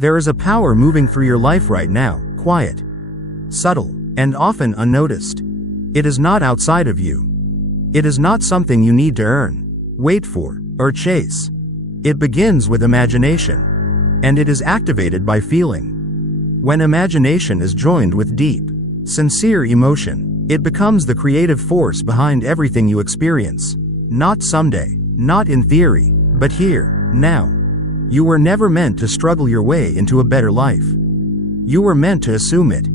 There is a power moving through your life right now, quiet, subtle, and often unnoticed. It is not outside of you. It is not something you need to earn, wait for, or chase. It begins with imagination, and it is activated by feeling. When imagination is joined with deep, sincere emotion, it becomes the creative force behind everything you experience. Not someday, not in theory, but here, now. You were never meant to struggle your way into a better life. You were meant to assume it.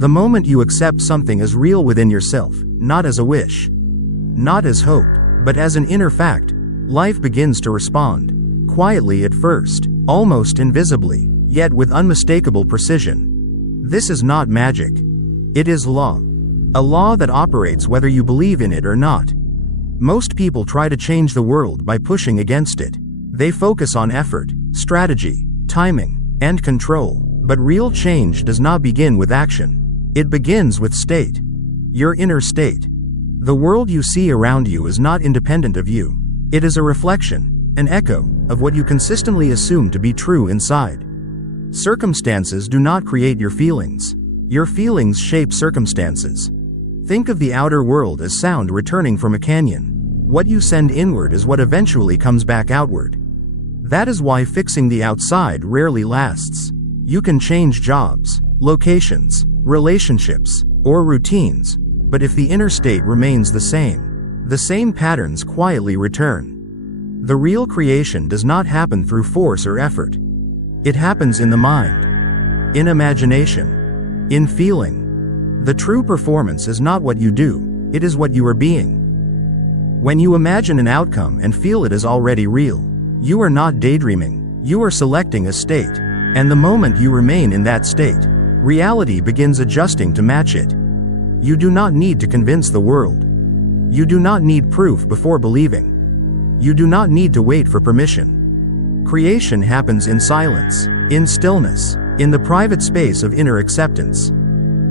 The moment you accept something as real within yourself, not as a wish, not as hope, but as an inner fact, life begins to respond. Quietly at first, almost invisibly, yet with unmistakable precision. This is not magic. It is law. A law that operates whether you believe in it or not. Most people try to change the world by pushing against it. They focus on effort, strategy, timing, and control. But real change does not begin with action. It begins with state. Your inner state. The world you see around you is not independent of you. It is a reflection, an echo, of what you consistently assume to be true inside. Circumstances do not create your feelings. Your feelings shape circumstances. Think of the outer world as sound returning from a canyon. What you send inward is what eventually comes back outward. That is why fixing the outside rarely lasts. You can change jobs, locations, relationships, or routines, but if the inner state remains the same patterns quietly return. The real creation does not happen through force or effort. It happens in the mind, in imagination, in feeling. The true performance is not what you do, it is what you are being. When you imagine an outcome and feel it is already real, you are not daydreaming, you are selecting a state, and the moment you remain in that state, reality begins adjusting to match it. You do not need to convince the world. You do not need proof before believing. You do not need to wait for permission. Creation happens in silence, in stillness, in the private space of inner acceptance.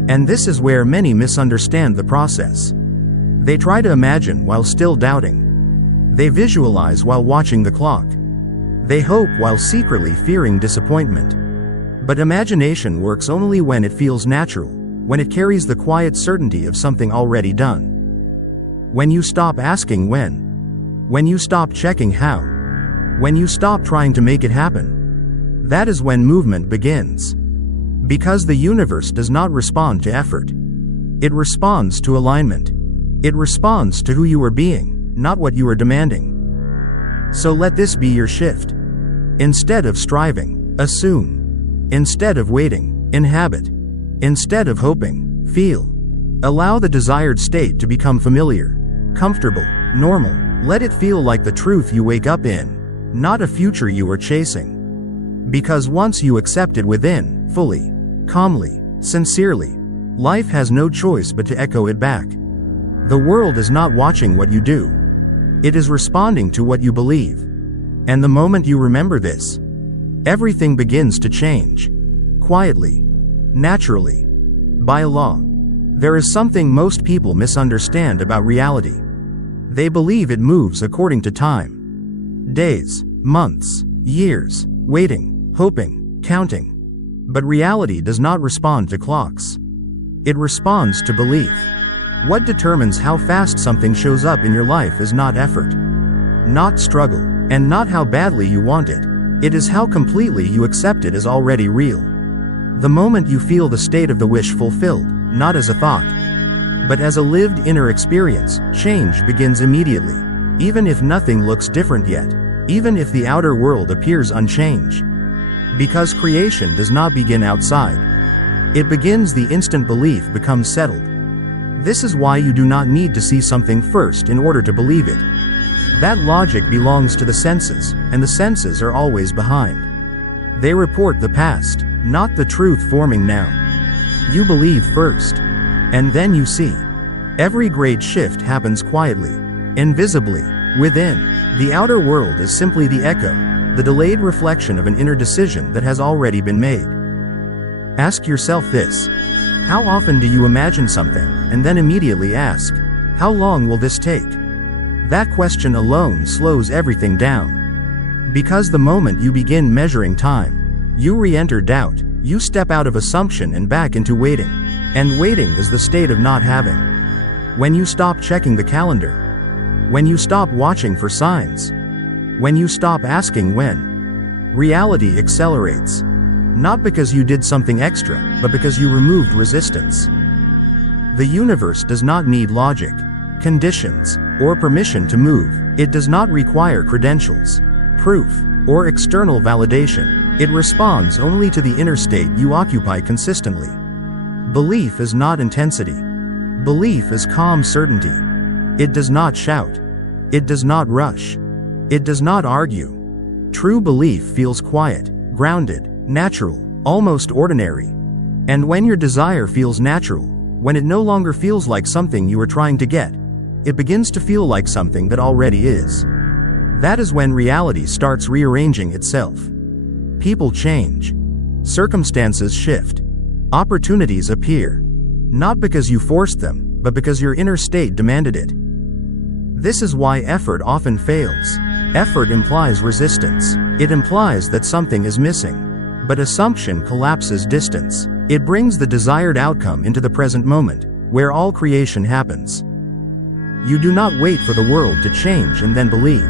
And this is where many misunderstand the process. They try to imagine while still doubting. They visualize while watching the clock. They hope while secretly fearing disappointment. But imagination works only when it feels natural, when it carries the quiet certainty of something already done. When you stop asking when you stop checking how, when you stop trying to make it happen, that is when movement begins. Because the universe does not respond to effort. It responds to alignment. It responds to who you are being, not what you are demanding. So let this be your shift. Instead of striving, assume. Instead of waiting, inhabit. Instead of hoping, feel. Allow the desired state to become familiar, comfortable, normal. Let it feel like the truth you wake up in, not a future you are chasing. Because once you accept it within, fully, calmly, sincerely, life has no choice but to echo it back. The world is not watching what you do. It is responding to what you believe. And the moment you remember this, everything begins to change. Quietly, naturally, by law. There is something most people misunderstand about reality. They believe it moves according to time. Days, months, years, waiting, hoping, counting. But reality does not respond to clocks. It responds to belief. What determines how fast something shows up in your life is not effort, not struggle, and not how badly you want it. It is how completely you accept it as already real. The moment you feel the state of the wish fulfilled, not as a thought, but as a lived inner experience, change begins immediately. Even if nothing looks different yet, even if the outer world appears unchanged. Because creation does not begin outside. It begins the instant belief becomes settled. This is why you do not need to see something first in order to believe it. That logic belongs to the senses, and the senses are always behind. They report the past, not the truth forming now. You believe first, and then you see. Every great shift happens quietly, invisibly, within. The outer world is simply the echo, the delayed reflection of an inner decision that has already been made. Ask yourself this. How often do you imagine something, and then immediately ask, how long will this take? That question alone slows everything down. Because the moment you begin measuring time, You re-enter doubt. You step out of assumption and back into waiting. And waiting is the state of not having. When you stop checking the calendar. When you stop watching for signs. When you stop asking when. Reality accelerates. Not because you did something extra, but because you removed resistance. The universe does not need logic, conditions, or permission to move. It does not require credentials, proof, or external validation. It responds only to the inner state you occupy consistently. Belief is not intensity. Belief is calm certainty. It does not shout. It does not rush. It does not argue. True belief feels quiet, grounded, natural, almost ordinary. And when your desire feels natural, when it no longer feels like something you are trying to get, it begins to feel like something that already is. That is when reality starts rearranging itself. People change. Circumstances shift. Opportunities appear. Not because you forced them, but because your inner state demanded it. This is why effort often fails. Effort implies resistance. It implies that something is missing. But assumption collapses distance. It brings the desired outcome into the present moment, where all creation happens. You do not wait for the world to change and then believe.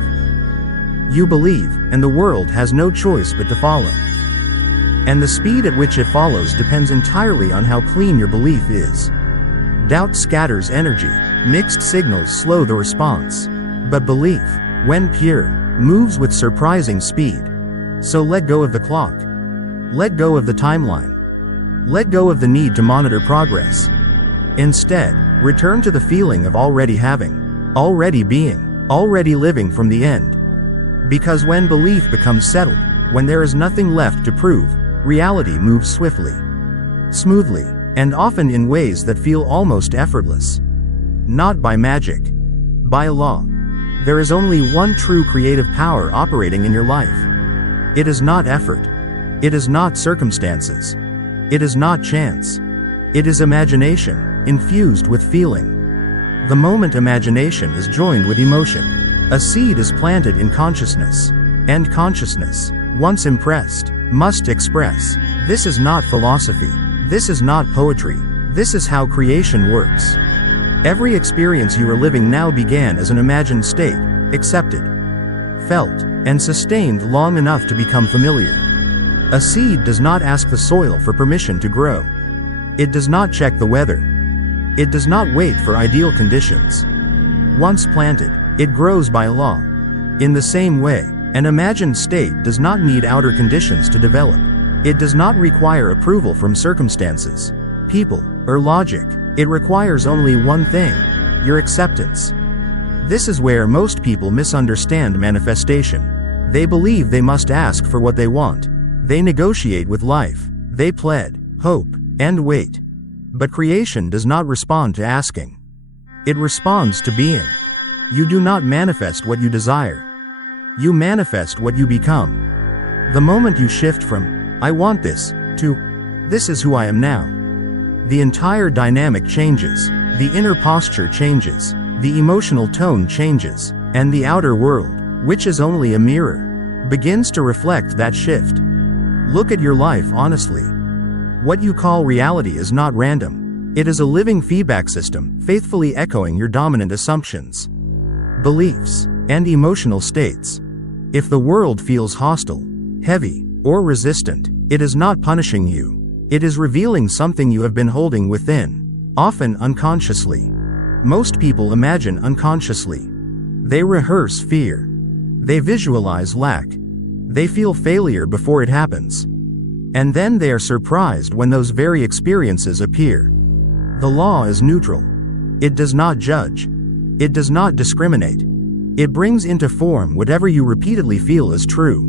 You believe, and the world has no choice but to follow. And the speed at which it follows depends entirely on how clean your belief is. Doubt scatters energy, mixed signals slow the response. But belief, when pure, moves with surprising speed. So let go of the clock. Let go of the timeline. Let go of the need to monitor progress. Instead, return to the feeling of already having, already being, already living from the end. Because when belief becomes settled, when there is nothing left to prove, reality moves swiftly, smoothly, and often in ways that feel almost effortless. Not by magic. By law. There is only one true creative power operating in your life. It is not effort. It is not circumstances. It is not chance. It is imagination, infused with feeling. The moment imagination is joined with emotion, a seed is planted in consciousness. And consciousness, once impressed, must express. This is not philosophy. This is not poetry. This is how creation works. Every experience you are living now began as an imagined state, accepted, felt, and sustained long enough to become familiar. A seed does not ask the soil for permission to grow. It does not check the weather. It does not wait for ideal conditions. Once planted, it grows by law. In the same way, an imagined state does not need outer conditions to develop. It does not require approval from circumstances, people, or logic. It requires only one thing: your acceptance. This is where most people misunderstand manifestation. They believe they must ask for what they want. They negotiate with life. They plead, hope, and wait. But creation does not respond to asking. It responds to being. You do not manifest what you desire. You manifest what you become. The moment you shift from, I want this, to, this is who I am now, the entire dynamic changes, the inner posture changes, the emotional tone changes, and the outer world, which is only a mirror, begins to reflect that shift. Look at your life honestly. What you call reality is not random. It is a living feedback system, faithfully echoing your dominant assumptions, beliefs, and emotional states. If the world feels hostile, heavy, or resistant, it is not punishing you. It is revealing something you have been holding within, often unconsciously. Most people imagine unconsciously. They rehearse fear. They visualize lack. They feel failure before it happens. And then they are surprised when those very experiences appear. The law is neutral. It does not judge. It does not discriminate. It brings into form whatever you repeatedly feel is true.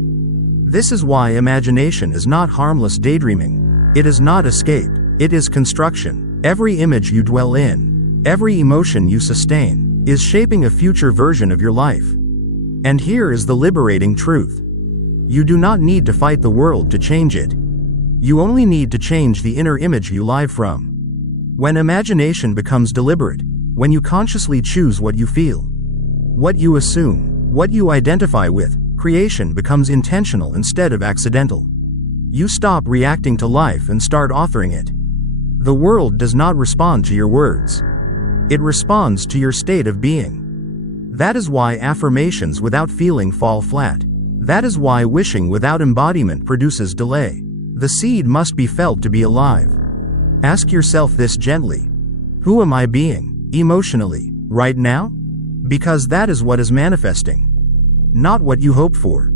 This is why imagination is not harmless daydreaming. It is not escape. It is construction. Every image you dwell in, every emotion you sustain, is shaping a future version of your life. And here is the liberating truth. You do not need to fight the world to change it. You only need to change the inner image you live from. When imagination becomes deliberate, when you consciously choose what you feel, what you assume, what you identify with, creation becomes intentional instead of accidental. You stop reacting to life and start authoring it. The world does not respond to your words. It responds to your state of being. That is why affirmations without feeling fall flat. That is why wishing without embodiment produces delay. The seed must be felt to be alive. Ask yourself this gently. Who am I being, emotionally, right now? Because that is what is manifesting. Not what you hope for.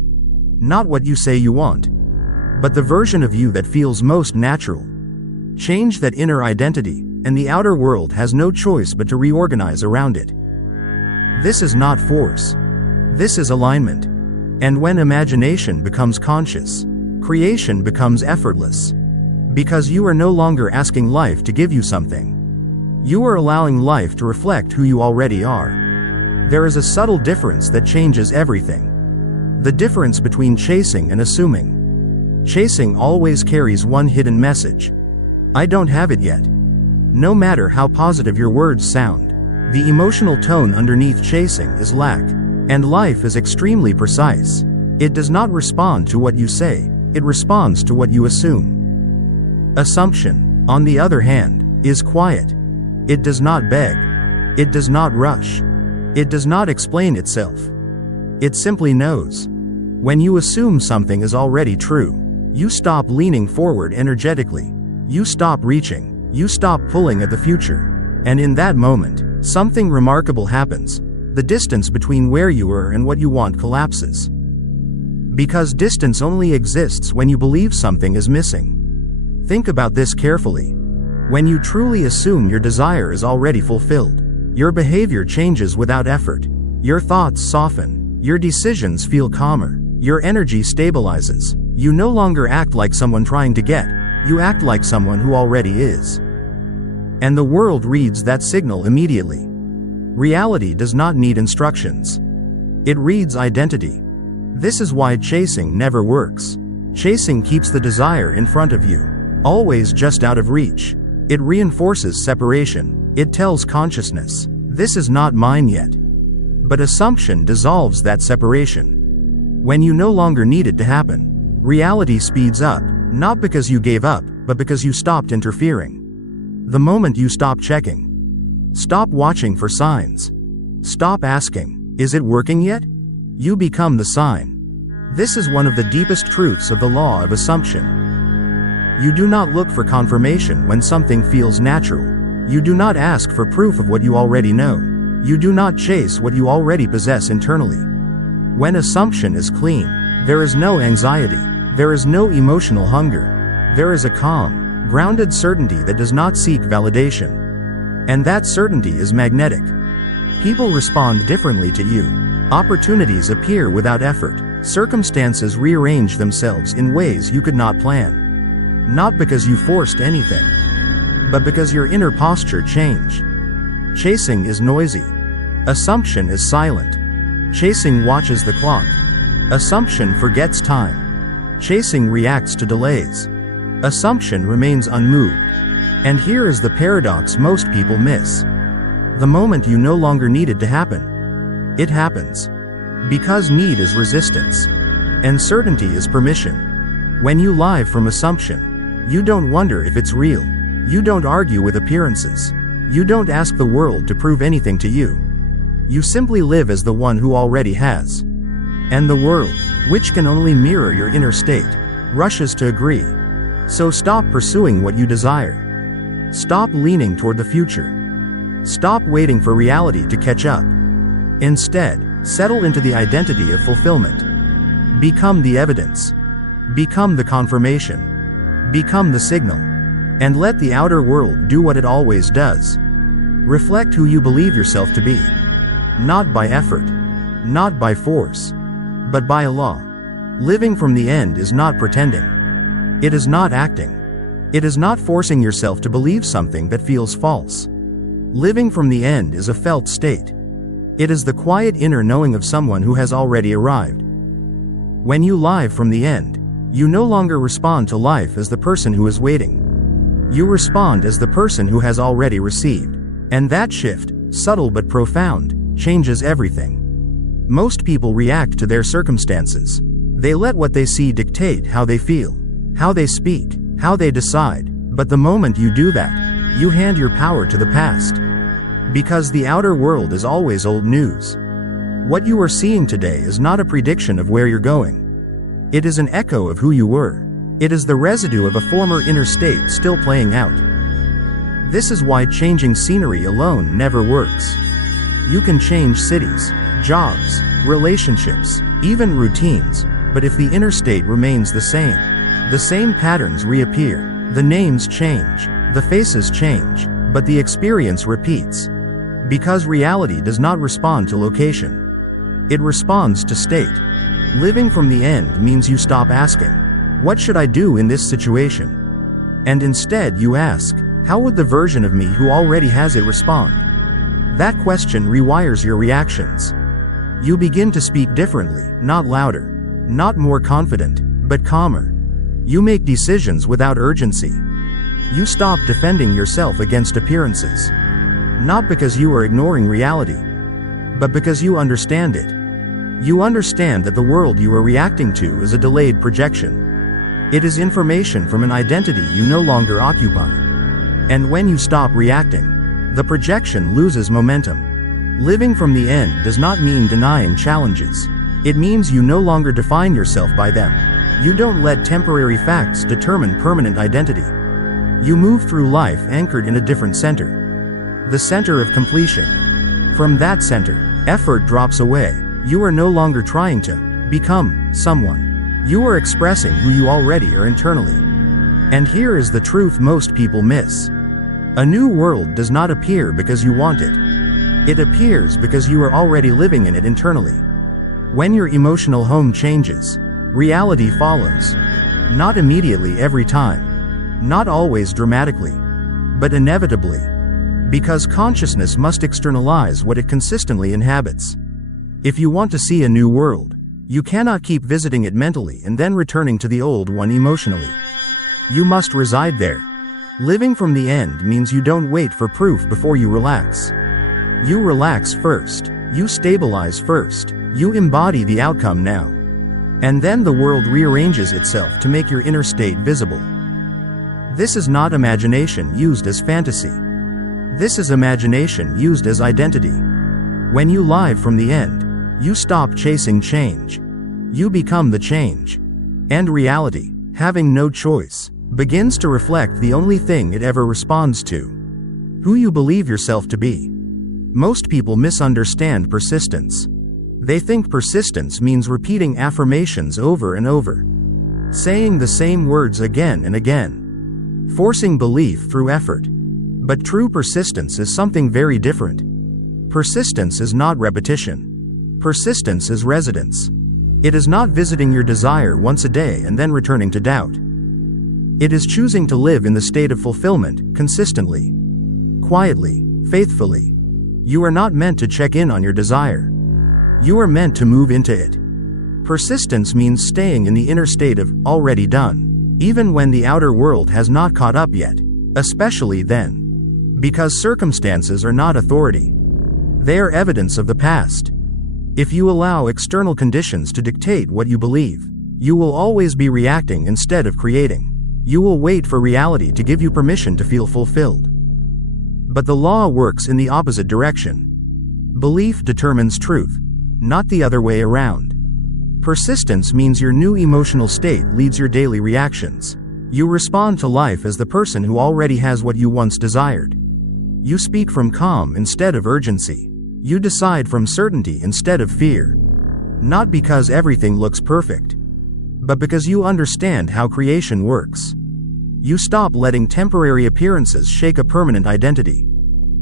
Not what you say you want. But the version of you that feels most natural. Change that inner identity, and the outer world has no choice but to reorganize around it. This is not force. This is alignment. And when imagination becomes conscious, creation becomes effortless. Because you are no longer asking life to give you something. You are allowing life to reflect who you already are. There is a subtle difference that changes everything. The difference between chasing and assuming. Chasing always carries one hidden message. I don't have it yet. No matter how positive your words sound, the emotional tone underneath chasing is lack. And life is extremely precise. It does not respond to what you say, it responds to what you assume. Assumption, on the other hand, is quiet. It does not beg. It does not rush. It does not explain itself. It simply knows. When you assume something is already true, you stop leaning forward energetically. You stop reaching. You stop pulling at the future. And in that moment, something remarkable happens. The distance between where you are and what you want collapses. Because distance only exists when you believe something is missing. Think about this carefully. When you truly assume your desire is already fulfilled, your behavior changes without effort. Your thoughts soften. Your decisions feel calmer. Your energy stabilizes. You no longer act like someone trying to get. You act like someone who already is. And the world reads that signal immediately. Reality does not need instructions. It reads identity. This is why chasing never works. Chasing keeps the desire in front of you, always just out of reach. It reinforces separation. It tells consciousness, this is not mine yet. But assumption dissolves that separation. When you no longer need it to happen, reality speeds up, not because you gave up, but because you stopped interfering. The moment you stop checking, stop watching for signs, stop asking, is it working yet? You become the sign. This is one of the deepest truths of the law of assumption. You do not look for confirmation when something feels natural. You do not ask for proof of what you already know. You do not chase what you already possess internally. When assumption is clean, there is no anxiety. There is no emotional hunger. There is a calm, grounded certainty that does not seek validation. And that certainty is magnetic. People respond differently to you. Opportunities appear without effort. Circumstances rearrange themselves in ways you could not plan. Not because you forced anything, but because your inner posture changed. Chasing is noisy. Assumption is silent. Chasing watches the clock. Assumption forgets time. Chasing reacts to delays. Assumption remains unmoved. And here is the paradox most people miss. The moment you no longer need it to happen, it happens. Because need is resistance. And certainty is permission. When you live from assumption, you don't wonder if it's real. You don't argue with appearances. You don't ask the world to prove anything to you. You simply live as the one who already has. And the world, which can only mirror your inner state, rushes to agree. So stop pursuing what you desire. Stop leaning toward the future. Stop waiting for reality to catch up. Instead, settle into the identity of fulfillment. Become the evidence. Become the confirmation. Become the signal. And let the outer world do what it always does. Reflect who you believe yourself to be. Not by effort. Not by force. But by a law. Living from the end is not pretending. It is not acting. It is not forcing yourself to believe something that feels false. Living from the end is a felt state. It is the quiet inner knowing of someone who has already arrived. When you live from the end, you no longer respond to life as the person who is waiting. You respond as the person who has already received. And that shift, subtle but profound, changes everything. Most people react to their circumstances. They let what they see dictate how they feel. how they speak, how they decide, but the moment you do that, you hand your power to the past. Because the outer world is always old news. What you are seeing today is not a prediction of where you're going. It is an echo of who you were. It is the residue of a former inner state still playing out. This is why changing scenery alone never works. You can change cities, jobs, relationships, even routines, but if the inner state remains the same patterns reappear, the names change, the faces change, but the experience repeats. Because reality does not respond to location. It responds to state. Living from the end means you stop asking, "What should I do in this situation?" And instead you ask, "How would the version of me who already has it respond?" That question rewires your reactions. You begin to speak differently, not louder, not more confident, but calmer. You make decisions without urgency. You stop defending yourself against appearances. Not because you are ignoring reality, but because you understand it. You understand that the world you are reacting to is a delayed projection. It is information from an identity you no longer occupy. And when you stop reacting, the projection loses momentum. Living from the end does not mean denying challenges. It means you no longer define yourself by them. You don't let temporary facts determine permanent identity. You move through life anchored in a different center. The center of completion. From that center, effort drops away. You are no longer trying to become someone. You are expressing who you already are internally. And here is the truth most people miss. A new world does not appear because you want it. It appears because you are already living in it internally. When your emotional home changes, reality follows. Not immediately every time. Not always dramatically. But inevitably. Because consciousness must externalize what it consistently inhabits. If you want to see a new world, you cannot keep visiting it mentally and then returning to the old one emotionally. You must reside there. Living from the end means you don't wait for proof before you relax. You relax first. You stabilize first. You embody the outcome now. And then the world rearranges itself to make your inner state visible. This is not imagination used as fantasy. This is imagination used as identity. When you live from the end, you stop chasing change. You become the change. And reality, having no choice, begins to reflect the only thing it ever responds to. Who you believe yourself to be. Most people misunderstand persistence. They think persistence means repeating affirmations over and over. Saying the same words again and again. Forcing belief through effort. But true persistence is something very different. Persistence is not repetition. Persistence is residence. It is not visiting your desire once a day and then returning to doubt. It is choosing to live in the state of fulfillment, consistently. Quietly, faithfully. You are not meant to check in on your desire. You are meant to move into it. Persistence means staying in the inner state of already done, even when the outer world has not caught up yet, especially then. Because circumstances are not authority. They are evidence of the past. If you allow external conditions to dictate what you believe, you will always be reacting instead of creating. You will wait for reality to give you permission to feel fulfilled. But the law works in the opposite direction. Belief determines truth, not the other way around. Persistence means your new emotional state leads your daily reactions. You respond to life as the person who already has what you once desired. You speak from calm instead of urgency. You decide from certainty instead of fear. Not because everything looks perfect, but because you understand how creation works. You stop letting temporary appearances shake a permanent identity.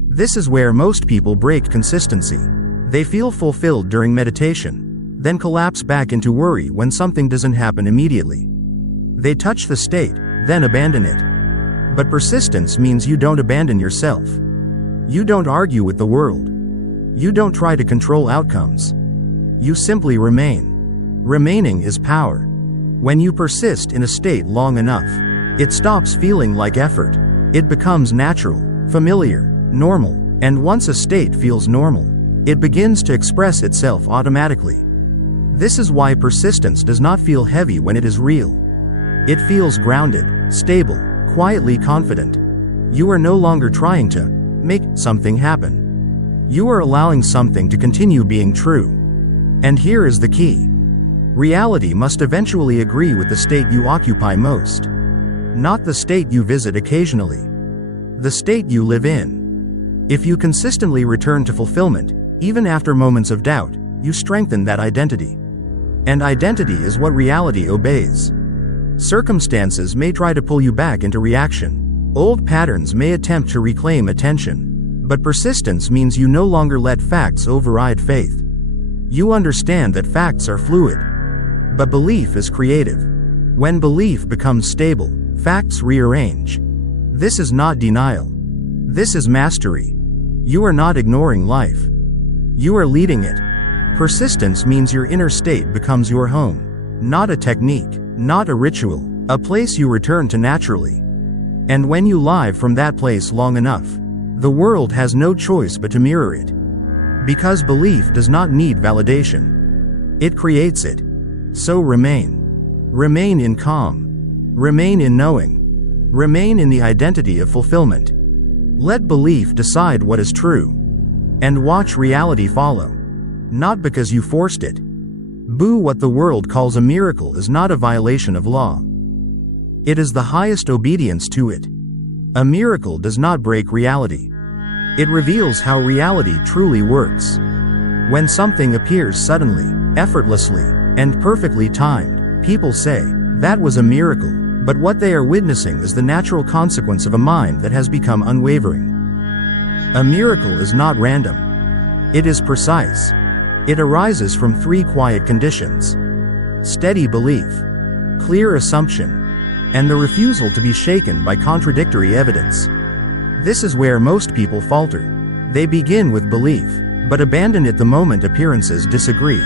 This is where most people break consistency. They feel fulfilled during meditation, then collapse back into worry when something doesn't happen immediately. They touch the state, then abandon it. But persistence means you don't abandon yourself. You don't argue with the world. You don't try to control outcomes. You simply remain. Remaining is power. When you persist in a state long enough, it stops feeling like effort. It becomes natural, familiar, normal, and once a state feels normal, it begins to express itself automatically. This is why persistence does not feel heavy when it is real. It feels grounded, stable, quietly confident. You are no longer trying to make something happen. You are allowing something to continue being true. And here is the key. Reality must eventually agree with the state you occupy most. Not the state you visit occasionally. The state you live in. If you consistently return to fulfillment, even after moments of doubt, you strengthen that identity. And identity is what reality obeys. Circumstances may try to pull you back into reaction. Old patterns may attempt to reclaim attention. But persistence means you no longer let facts override faith. You understand that facts are fluid. But belief is creative. When belief becomes stable, facts rearrange. This is not denial. This is mastery. You are not ignoring life. You are leading it. Persistence means your inner state becomes your home. Not a technique, not a ritual, a place you return to naturally. And when you live from that place long enough, the world has no choice but to mirror it. Because belief does not need validation. It creates it. So remain. Remain in calm. Remain in knowing. Remain in the identity of fulfillment. Let belief decide what is true. And watch reality follow. Not because you forced it. What the world calls a miracle is not a violation of law. It is the highest obedience to it. A miracle does not break reality. It reveals how reality truly works. When something appears suddenly, effortlessly, and perfectly timed, people say, that was a miracle, but what they are witnessing is the natural consequence of a mind that has become unwavering. A miracle is not random. It is precise. It arises from three quiet conditions: steady belief, clear assumption, and the refusal to be shaken by contradictory evidence. This is where most people falter. They begin with belief, but abandon it the moment appearances disagree.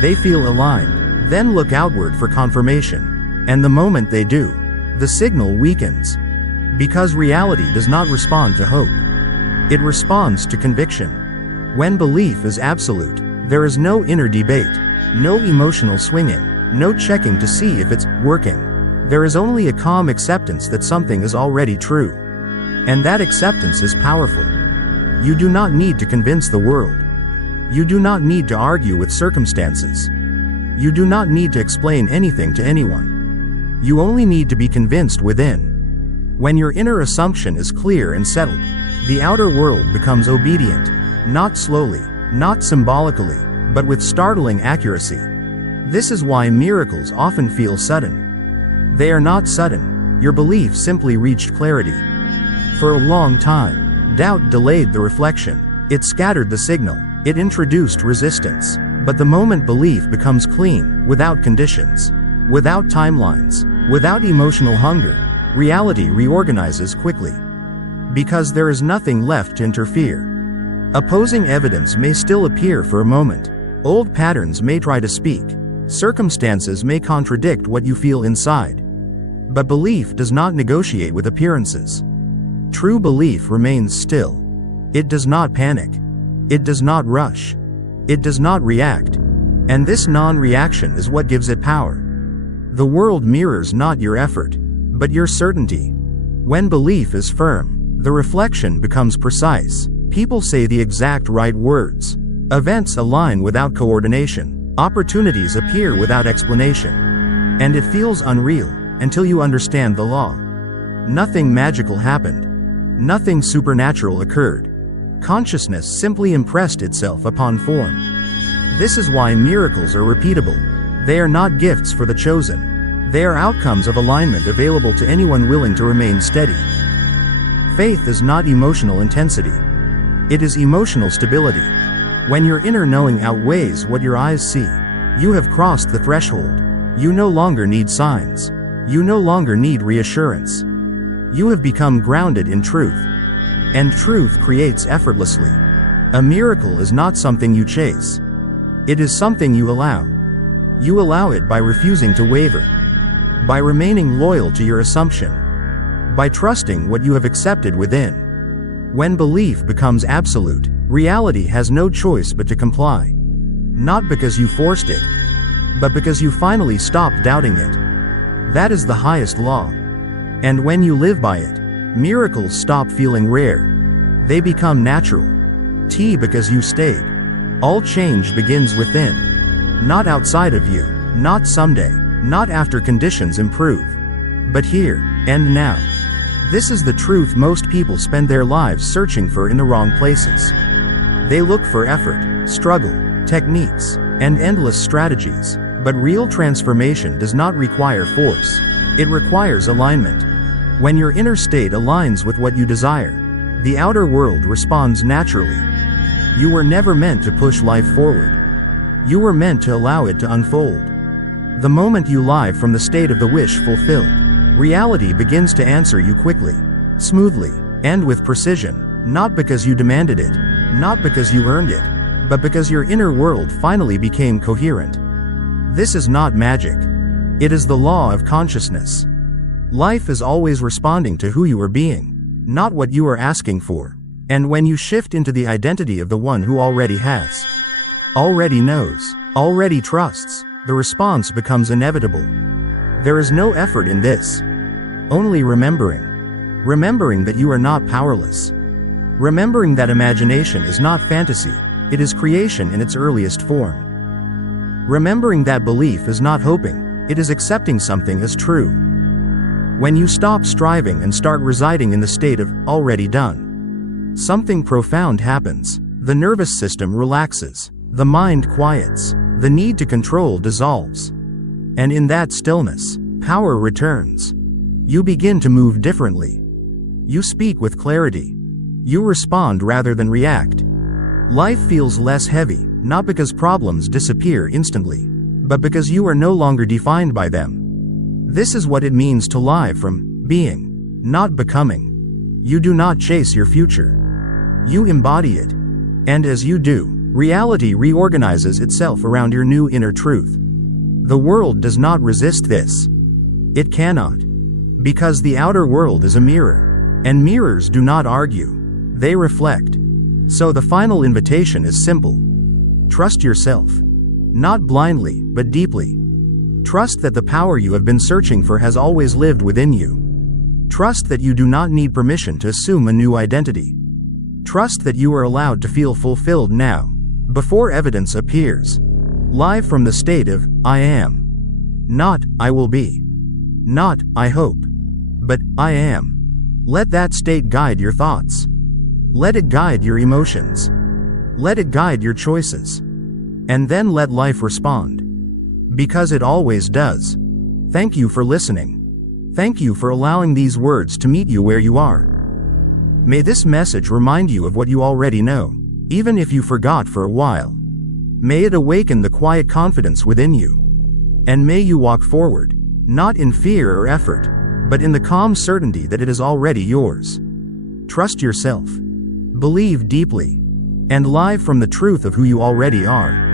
They feel aligned, then look outward for confirmation. And the moment they do, the signal weakens. Because reality does not respond to hope. It responds to conviction. When belief is absolute, there is no inner debate, no emotional swinging, no checking to see if it's working. There is only a calm acceptance that something is already true. And that acceptance is powerful. You do not need to convince the world. You do not need to argue with circumstances. You do not need to explain anything to anyone. You only need to be convinced within. When your inner assumption is clear and settled, the outer world becomes obedient, not slowly, not symbolically, but with startling accuracy. This is why miracles often feel sudden. They are not sudden. Your belief simply reached clarity. For a long time, doubt delayed the reflection. It scattered the signal. It introduced resistance. But the moment belief becomes clean, without conditions, without timelines, without emotional hunger, reality reorganizes quickly. Because there is nothing left to interfere. Opposing evidence may still appear for a moment. Old patterns may try to speak. Circumstances may contradict what you feel inside. But belief does not negotiate with appearances. True belief remains still. It does not panic. It does not rush. It does not react. And this non-reaction is what gives it power. The world mirrors not your effort, but your certainty. When belief is firm, the reflection becomes precise. People say the exact right words. Events align without coordination. Opportunities appear without explanation. And it feels unreal until you understand the law. Nothing magical happened. Nothing supernatural occurred. Consciousness simply impressed itself upon form. This is why miracles are repeatable. They are not gifts for the chosen. They are outcomes of alignment available to anyone willing to remain steady. Faith is not emotional intensity. It is emotional stability. When your inner knowing outweighs what your eyes see, you have crossed the threshold. You no longer need signs. You no longer need reassurance. You have become grounded in truth. And truth creates effortlessly. A miracle is not something you chase. It is something you allow. You allow it by refusing to waver. By remaining loyal to your assumption. By trusting what you have accepted within. When belief becomes absolute, reality has no choice but to comply. Not because you forced it, but because you finally stopped doubting it. That is the highest law. And when you live by it, miracles stop feeling rare. They become natural. Because you stayed. All change begins within. Not outside of you, not someday, not after conditions improve. But here, and now. This is the truth most people spend their lives searching for in the wrong places. They look for effort, struggle, techniques, and endless strategies, but real transformation does not require force. It requires alignment. When your inner state aligns with what you desire, the outer world responds naturally. You were never meant to push life forward. You were meant to allow it to unfold. The moment you live from the state of the wish fulfilled, reality begins to answer you quickly, smoothly, and with precision, not because you demanded it, not because you earned it, but because your inner world finally became coherent. This is not magic. It is the law of consciousness. Life is always responding to who you are being, not what you are asking for. And when you shift into the identity of the one who already has, already knows, already trusts, the response becomes inevitable. There is no effort in this. Only remembering. Remembering that you are not powerless. Remembering that imagination is not fantasy, it is creation in its earliest form. Remembering that belief is not hoping, it is accepting something as true. When you stop striving and start residing in the state of already done, something profound happens. The nervous system relaxes. The mind quiets. The need to control dissolves. And in that stillness, power returns. You begin to move differently. You speak with clarity. You respond rather than react. Life feels less heavy, not because problems disappear instantly, but because you are no longer defined by them. This is what it means to live from being, not becoming. You do not chase your future. You embody it. And as you do, reality reorganizes itself around your new inner truth. The world does not resist this. It cannot. Because the outer world is a mirror, and mirrors do not argue. They reflect. So the final invitation is simple. Trust yourself. Not blindly, but deeply. Trust that the power you have been searching for has always lived within you. Trust that you do not need permission to assume a new identity. Trust that you are allowed to feel fulfilled now, before evidence appears. Live from the state of, I am. Not, I will be. Not, I hope. But, I am. Let that state guide your thoughts. Let it guide your emotions. Let it guide your choices. And then let life respond. Because it always does. Thank you for listening. Thank you for allowing these words to meet you where you are. May this message remind you of what you already know, even if you forgot for a while. May it awaken the quiet confidence within you. And may you walk forward, not in fear or effort, but in the calm certainty that it is already yours. Trust yourself. Believe deeply. And live from the truth of who you already are.